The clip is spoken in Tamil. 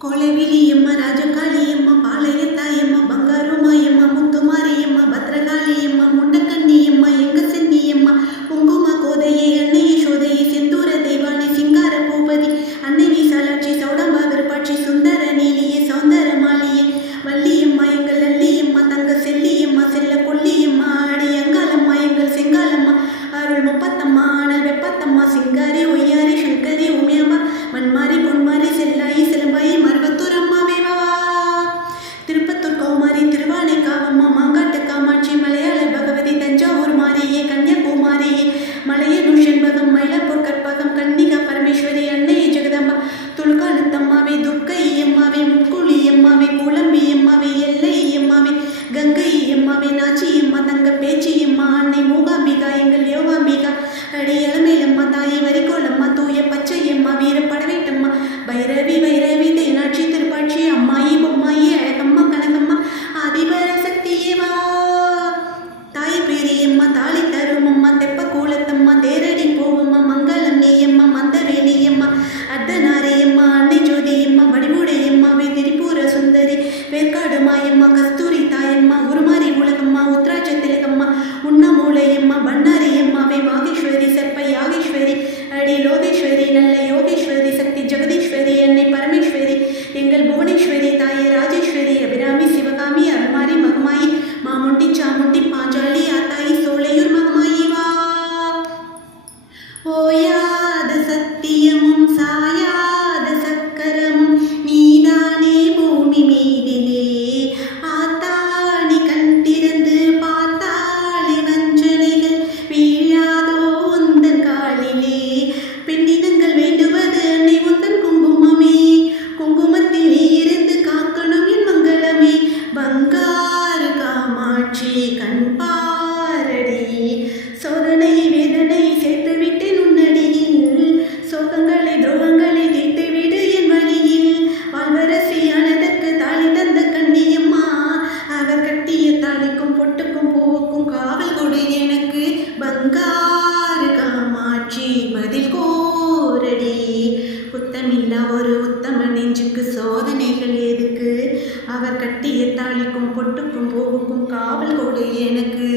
ಕೋಳೆಬಿಳಿಯಮ್ಮ ರಾಜಕಾಳಿಯಮ್ಮ ಪಾಳಯ ತಾಯಮ್ಮ ಬಂಗಾರು ಮಾಯಮ್ಮ ಮುತ್ತು அம்மாவே துர்க்கை அம்மாவே முக்குழி அம்மாவே குழம்பி அம்மாவே எல்லை அம்மாவே கங்கை அம்மாவே நாச்சி அம்மா தங்க பேச்சி அம்மா அன்னை மூகாம்பிகா எங்கள் யோகாம்பிகா. அடி இளமையிலம்மா தாயை வரிகோலம்மா தூய பச்சை அம்மா வீர படவேட்டம்மா பைரவி வைர குத்தமில்லா ஒரு உத்தம நெஞ்சுக்கு சோதனைகள் எதுக்கு? அவர் கட்டிய தாளிக்கும் பொட்டுக்கும் போவுக்கும் காவல் கொடு எனக்கு.